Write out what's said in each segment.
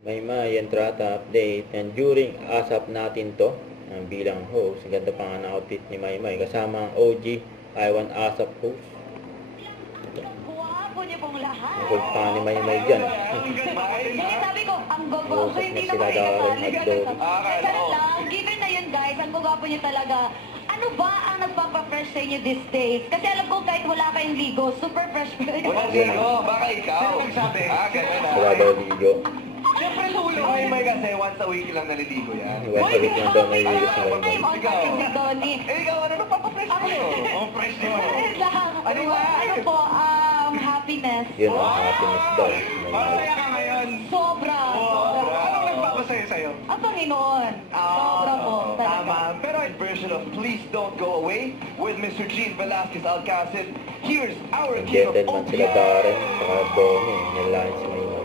May entrata update, and during ASAP natin to bilang host. Ang ganda pa nga ng outfit ni Maymay kasama ang OG Taiwan ASAP host. Guwapo niyo pong lahat. Ang cool pa ni Maymay dyan. Hindi, sabi ko, ang gogo. Usap Hindi na na sila Darren makikasali. at Dory. Ganun lang. Given na yun, guys. Ang gogo niyo talaga. Ano ba ang nagpapa-fresh sa inyo these days? Kasi alam ko kahit wala kayong ligo, super fresh pa rin. Walang ligo, baka ikaw. Sino nagsabi? Ganun na. Wala daw ligo. Siyempre lulo. Ay, may kasi once a week lang naliligo yan. Wala sa week lang daw may ligo si Time Maymay. on kasi si Tony. Eh, ikaw, ano nagpapa-fresh mo? Oh, fresh mo. Ano ba? Ano po, happiness. Yun ang happiness daw. Maymay. Masaya ka ngayon. Sobra. Sobra. Anong nagpapasaya sa'yo? Ang Panginoon. Sobra po. Talaga. Tama. Pero a version of Please Don't Go Away with Mr. Gene Velasquez Alcacid. Here's our Ang king of gentleman sila OPM. Darren saka Domi. Nalain si Maymay.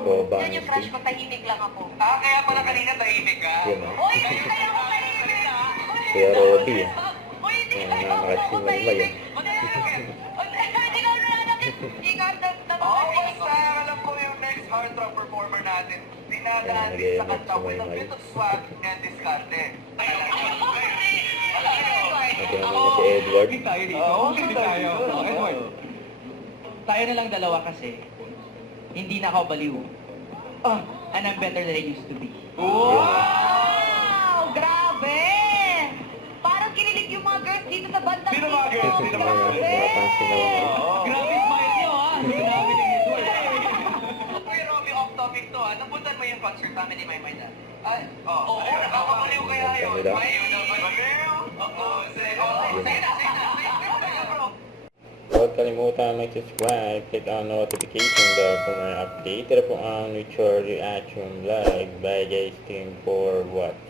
Boba Yan ni yung crush Steve. ko, tahimik lang ako. Kaya pala kanina tahimik ka. Yun o. Uy, hindi kayo ako tahimik. Kuya Robby. Uy, hindi Yan, kayo namakas si ako Maymay. tahimik. Hindi ka na nakit. Hindi ka na Basta alam ko yung next hard rock performer natin. Dinadaan Ayan, din sa nag-i-emote kanta si with a Maymay. bit of swag and discarte. Natin naman si Edward. Hindi tayo dito. Oo, Hindi tayo tayo. dito. Oh, Edward. Tayo na lang dalawa kasi hindi na ako baliw. And I'm better than I used to be. Wow! Grabe! Parang kinilig yung mga girls dito sa bandang Sino mga girls? Sino mga girls? Grabe! Napansin na lang. Grabe smile niyo ha! Grabe ni Edward. Kuya Robby, off topic to ha. Napuntan mo yung concert namin ni Maymay na? Ay, oo. Nakakabaliw kaya yun. Kanila. Baliw? Oo. Sige na. Bro. Huwag kalimutan mag-subscribe, click ang notification bell for more update. Ito po ang Nature Reaction Vlog by Guys Team for Watch.